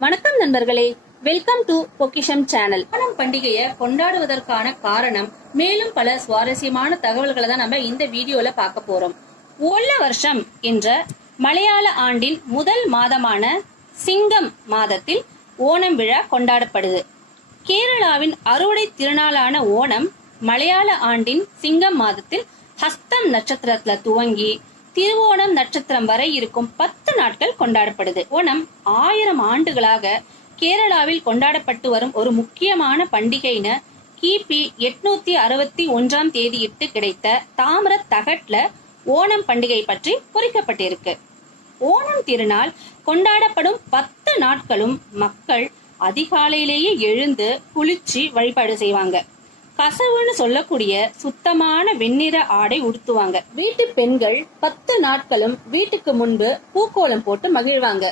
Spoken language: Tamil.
வணக்கம் நண்பர்களே, வெல்கம் டு பொக்கிஷம் சேனல். ஓணம் பண்டிகையை கொண்டாடுவதற்கான காரணம் மேலும் பல சுவாரஸ்யமான தகவல்களை தான் நம்ம இந்த வீடியோல பார்க்க போறோம். ஒல்ல வருஷம் என்ற மலையாள ஆண்டின் முதல் மாதமான சிங்கம் மாதத்தில் ஓணம் விழா கொண்டாடப்படுது. கேரளாவின் அறுவடை திருநாளான ஓணம் மலையாள ஆண்டின் சிங்கம் மாதத்தில் ஹஸ்தம் நட்சத்திரத்துல துவங்கி திருவோணம் நட்சத்திரம் வரை இருக்கும் 10 நாட்கள் கொண்டாடப்படுது. ஓணம் 1000 ஆண்டுகளாக கேரளாவில் கொண்டாடப்பட்டு வரும் ஒரு முக்கியமான பண்டிகைன்னு கிபி 861 தேதியிட்டு கிடைத்த தாமிர தகட்டுல ஓணம் பண்டிகை பற்றி குறிக்கப்பட்டிருக்கு. ஓணம் திருநாள் கொண்டாடப்படும் 10 நாட்களும் மக்கள் அதிகாலையிலேயே எழுந்து குளிச்சு வழிபாடு செய்வாங்க. கசவுன்னு சொல்லக்கூடிய சுத்தமான வெண்ணிற ஆடை உடுத்துவாங்க. வீட்டு பெண்கள் 10 நாட்களும் வீட்டுக்கு முன்பு பூக்கோலம் போட்டு மகிழ்வாங்க.